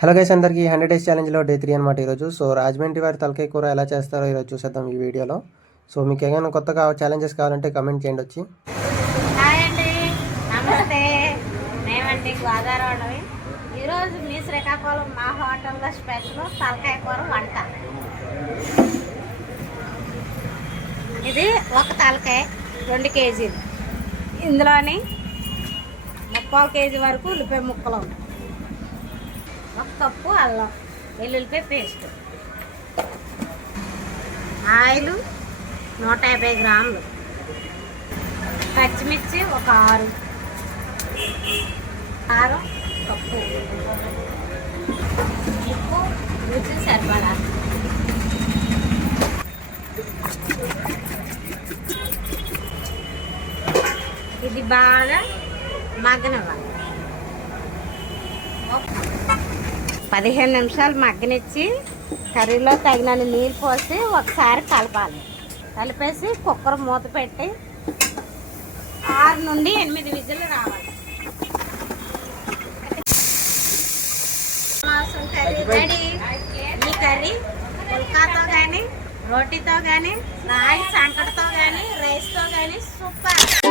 Hello guys, అందరికీ 100 days ఛాలెంజ్లో day 3 అనమాట ఈరోజు. సో రాజమండ్రి వారి తలకాయ కూర ఎలా చేస్తారో ఈరోజు చూసేద్దాం ఈ వీడియోలో. సో మీకు ఏమైనా కొత్తగా ఛాలెంజెస్ కావాలంటే కమెంట్ చేయండి వచ్చి. హాయ్ అండి, నమస్తే. మేమండి గోదావరి. ఈరోజు మీ శ్రీకాకుళం మా హోటల్లో స్పెషల్ తలకాయ కూర వంట. ఇది ఒక తలకాయ 2 కేజీలు. ఇందులోని 3/4 కేజీ వరకు ఉల్లిపాయ ముక్కలు, 1 కప్పు అల్లం వెల్లుల్లిపాయ పేస్ట్, ఆయిల్ 150 గ్రాములు, పచ్చిమిర్చి ఒక 6, కారం కప్పు, ఉప్పు రుచి సరిపడా. ఇది బాగా మగ్గనివ్వాలి. 15 నిమిషాలు మగ్గనిచ్చి కర్రీలో తగినన్ని నీళ్ళు పోసి ఒకసారి కలపాలి. కలిపేసి కుక్కర్ మూత పెట్టి 6 నుండి 8 విజిల్లు రావాలి. Curry ready. ఈ కర్రీ పుల్కాతో కానీ, రోటీతో కానీ, రాగి సంకటతో కానీ, రైస్తో కానీ సూపర్.